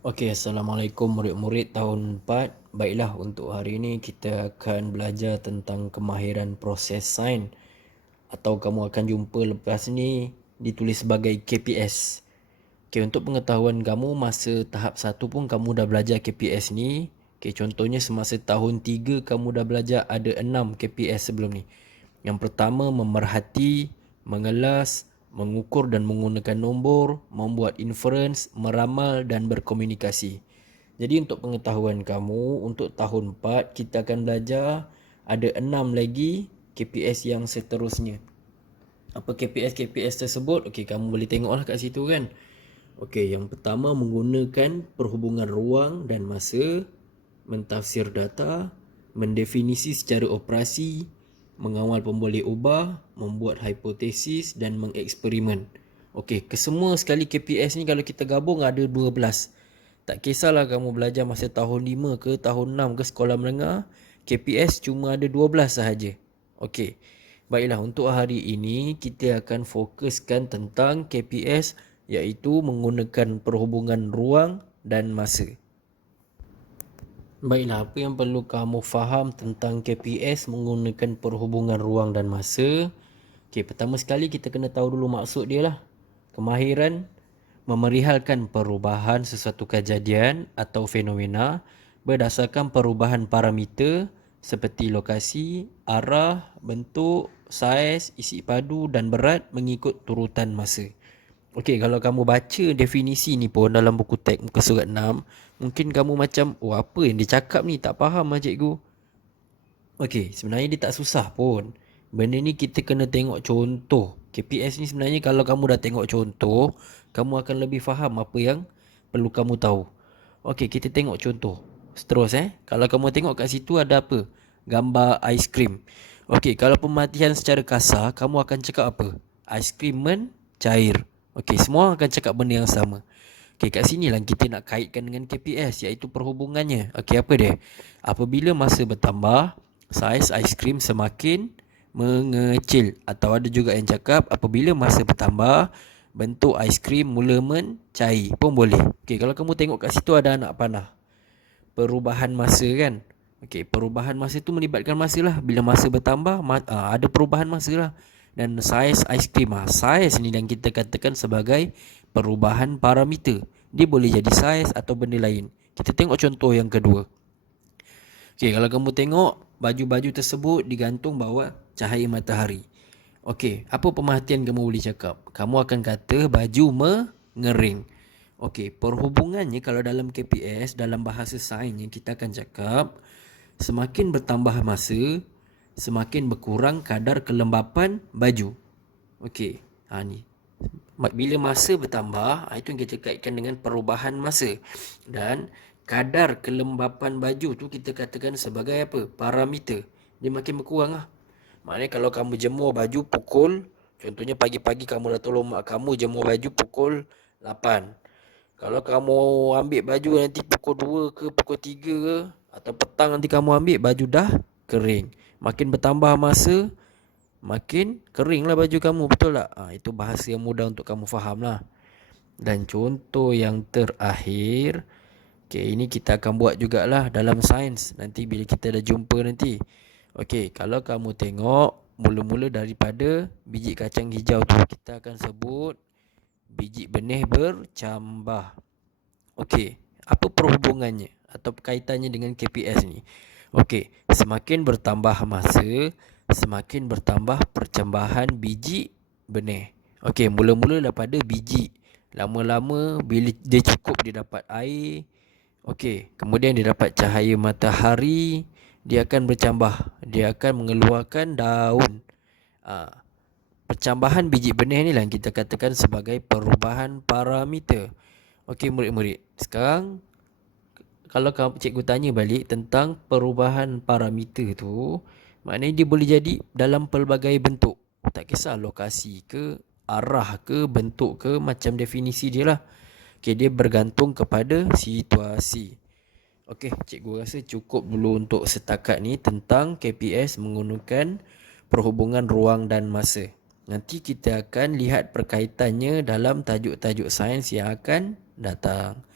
Okey, Assalamualaikum murid-murid tahun 4. Baiklah, untuk hari ini kita akan belajar tentang kemahiran proses sains, atau kamu akan jumpa lepas ni ditulis sebagai KPS. Okey, untuk pengetahuan kamu, masa tahap 1 pun kamu dah belajar KPS ni. Okey, contohnya semasa tahun 3 kamu dah belajar ada 6 KPS sebelum ni. Yang pertama, memerhati, mengelas, mengukur dan menggunakan nombor, membuat inference, meramal dan berkomunikasi. Jadi untuk pengetahuan kamu, untuk tahun 4 kita akan belajar ada 6 lagi KPS yang seterusnya. Apa KPS tersebut? Okey, kamu boleh tengoklah kat situ kan. Okey, yang pertama, menggunakan perhubungan ruang dan masa, mentafsir data, mendefinisi secara operasi, mengawal pemboleh ubah, membuat hipotesis dan mengeksperimen. Okey, kesemua sekali KPS ni kalau kita gabung ada 12. Tak kisahlah kamu belajar masa tahun 5 ke tahun 6 ke sekolah menengah, KPS cuma ada 12 sahaja. Okey. Baiklah, untuk hari ini kita akan fokuskan tentang KPS, iaitu menggunakan perhubungan ruang dan masa. Baiklah, apa yang perlu kamu faham tentang KPS menggunakan perhubungan ruang dan masa? Okey, pertama sekali kita kena tahu dulu maksud dia lah. Kemahiran memerihalkan perubahan sesuatu kejadian atau fenomena berdasarkan perubahan parameter seperti lokasi, arah, bentuk, saiz, isi padu dan berat mengikut turutan masa. Okey, kalau kamu baca definisi ni pun dalam buku teks muka surat 6, mungkin kamu macam, oh apa yang dia cakap ni, tak faham lah cikgu. Okey, sebenarnya dia tak susah pun. Benda ni kita kena tengok contoh. KPS ni sebenarnya kalau kamu dah tengok contoh, kamu akan lebih faham apa yang perlu kamu tahu. Okey, kita tengok contoh. Terus kalau kamu tengok kat situ ada apa? Gambar aiskrim. Okey, kalau pemerhatian secara kasar, kamu akan cakap apa? Aiskrim mencair. Okey, semua akan cakap benda yang sama. Okey, kat sini lah kita nak kaitkan dengan KPS, iaitu perhubungannya. Okey, apa dia? Apabila masa bertambah, saiz aiskrim semakin mengecil. Atau ada juga yang cakap apabila masa bertambah, bentuk aiskrim mula mencair pun boleh. Okey, kalau kamu tengok kat situ ada anak panah. Perubahan masa kan? Okey, perubahan masa tu melibatkan masa lah. Bila masa bertambah, ada perubahan masa lah. Dan saiz aiskrim, saiz ni yang kita katakan sebagai perubahan parameter. Dia boleh jadi saiz atau benda lain. Kita tengok contoh yang kedua. Okey, kalau kamu tengok baju-baju tersebut digantung bawah cahaya matahari. Okey, apa pemerhatian kamu boleh cakap? Kamu akan kata baju mengering. Okey, perhubungannya kalau dalam KPS, dalam bahasa sains yang kita akan cakap, semakin bertambah masa, semakin berkurang kadar kelembapan baju. Okey, ni. Bila masa bertambah, itu yang kita kaitkan dengan perubahan masa. Dan kadar kelembapan baju tu kita katakan sebagai apa? Parameter. Dia makin berkurang lah. Maknanya kalau kamu jemur baju pukul, contohnya pagi-pagi kamu dah tolong mak kamu jemur baju pukul 8. Kalau kamu ambil baju nanti pukul 2 ke pukul 3 ke, atau petang nanti kamu ambil, baju dah kering. Makin bertambah masa, makin kering lah baju kamu, betul tak? Itu bahasa yang mudah untuk kamu faham lah. Dan contoh yang terakhir, ini kita akan buat jugalah dalam sains nanti bila kita dah jumpa nanti. Kalau kamu tengok mula-mula daripada biji kacang hijau tu, kita akan sebut biji benih bercambah. Apa perhubungannya atau kaitannya dengan KPS ni? Semakin bertambah masa, semakin bertambah percambahan biji benih. Mula-mula daripada biji. Lama-lama bila dia cukup, dia dapat air. Kemudian dia dapat cahaya matahari, dia akan bercambah. Dia akan mengeluarkan daun. Percambahan biji benih ni lah yang kita katakan sebagai perubahan parameter. Murid-murid, sekarang kalau cikgu tanya balik tentang perubahan parameter tu, maknanya dia boleh jadi dalam pelbagai bentuk. Tak kisah lokasi ke, arah ke, bentuk ke, macam definisi dia lah. Dia bergantung kepada situasi. Cikgu rasa cukup dulu untuk setakat ni tentang KPS menggunakan perhubungan ruang dan masa. Nanti kita akan lihat perkaitannya dalam tajuk-tajuk sains yang akan datang.